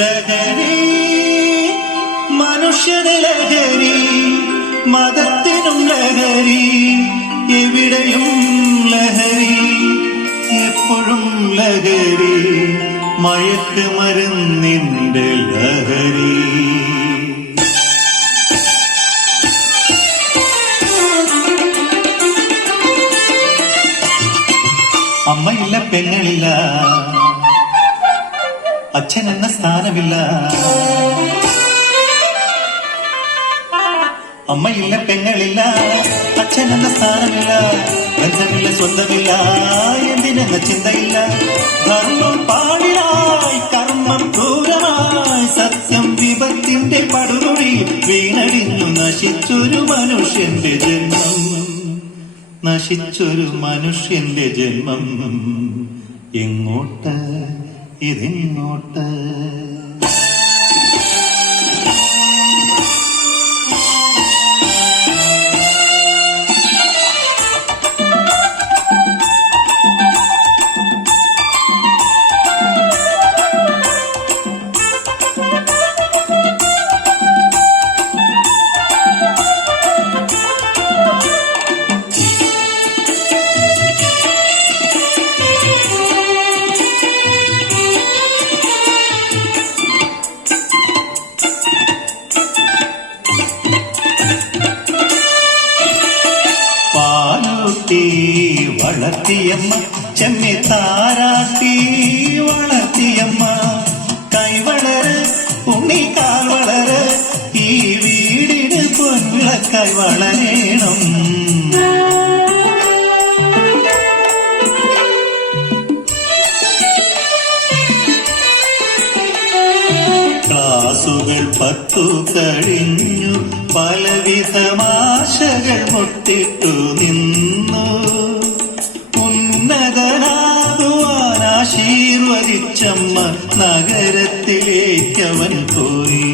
ലഹരി മനുഷ്യന് ലഹരി, മതത്തിനും ലഹരി, എവിടെയും ലഹരി, എപ്പോഴും ലഹരി, മയക്കുമരുന്നിന്റെ ലഹരി. അമ്മയില്ല, പെങ്ങളില്ല, അച്ഛൻ എന്ന സ്ഥാനമില്ല. അമ്മയില്ല, പെങ്ങളില്ല, അച്ഛൻ എന്ന സ്ഥാനമില്ല, ബന്ധമില്ല, സ്വന്തമില്ല, എന്തിനെന്ന ചിന്തയില്ല. ധർമ്മം പാടിലായി, കർമ്മം ക്രൂരമായി, സത്യം വിപത്തിന്റെ പടുകുഴി വീണടിഞ്ഞു നശിച്ചൊരു മനുഷ്യന്റെ ജന്മം, നശിച്ചൊരു മനുഷ്യന്റെ ജന്മം. എങ്ങോട്ട് ഇതെങ്ങോട്ട്? വളർത്തിയമ്മ, ചെമ്മി താരാട്ടി വളർത്തിയമ്മ, കൈവളര് ഉണ്ണിക്കാൽ വളര്, ഈ വീടിന് പൊൻവിളക്കായി വളരേണം. ക്ലാസുകൾ 10 കഴിഞ്ഞു, പലവിധമാശകൾ മുട്ടിട്ടു നിന്നു. ഉന്നതനാകുവാൻ ആശീർവദിച്ചമ്മ, നഗരത്തിലേക്കവൻ പോയി.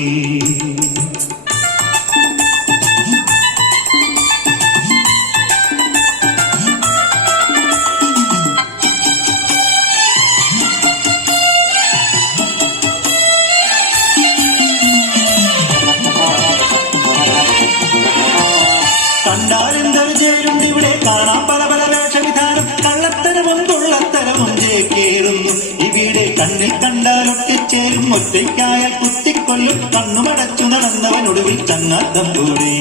കണ്ടാലെന്തൊരു ജയിലുണ്ട് ഇവിടെ, കാണാൻ പല പല വേഷവിധാനം, കള്ളത്തരവും തുള്ളത്തരവും ചേക്കേറുന്നു ഇവിടെ. കണ്ണിൽ കണ്ടാലൊക്കെ ചേരും, ഒറ്റയ്ക്കായ കുത്തിക്കൊല്ലും, കണ്ണുമടച്ചു നടന്നവനൊടുവിൽ ചങ്ങാത്തം കൂടി.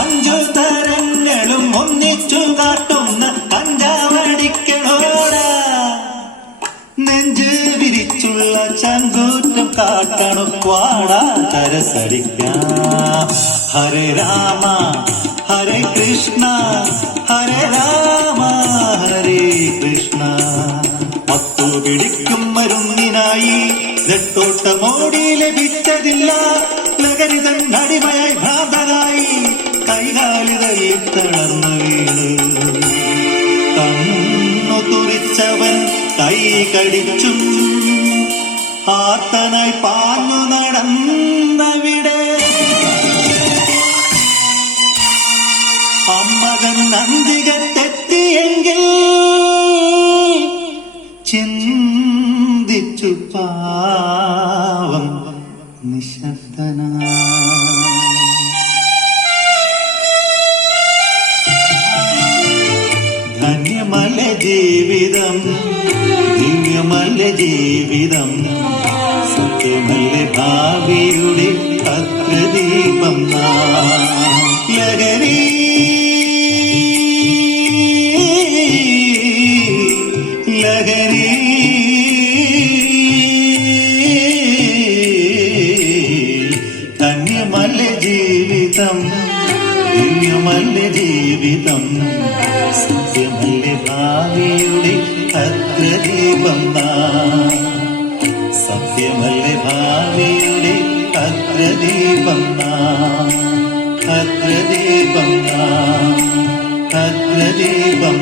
അഞ്ചു തരങ്ങളും ഒന്നിച്ചു കാട്ടുന്ന കഞ്ചാവടിക്കണോടാ, നെഞ്ച് വിരിച്ചുള്ള ചങ്കൂറ്റം കാട്ടണു, വാടാ തരസടിക്കാം. ഹരേ രാമ ഹരേ കൃഷ്ണ, ഹരേ രാമ ഹരേ കൃഷ്ണ. മത്തു പിടിക്കും മരുന്നിനായി നെട്ടോട്ടമോടി ലഭിച്ചതില്ല, ലഹരിതൻ അടിമയായി ഭ്രാന്തനായി, കൈകാലുകളിൽ തളർന്നു വീണ്. കണ്ണു തുറിച്ചവൻ കൈ കടിച്ചും ആർത്തനായി പാഞ്ഞു നടന്നവിടെ. അമ്മകൻ നന്ദികത്തെത്തിയെങ്കിൽ ചിന്തിച്ചു പാവം നിശബ്ദനായി. ധന്യമല്ല ജീവിതം, ദിവ്യമല്ല ജീവിതം, സത്യമല്ല ഭാവിയുടെ അഗ്രദീപം. ലഹരി ലഹരി ധന്യമല്ല ജീവിതം, ദിവ്യമല്ല ജീവിതം, സത്യമല്ല ഭാവിയുടെ അഗ്രദീപം. സത്യമല്ല ഭാവിയുടെ അഗ്രദീപം, അഗ്രദീപം, അഗ്രദീപം.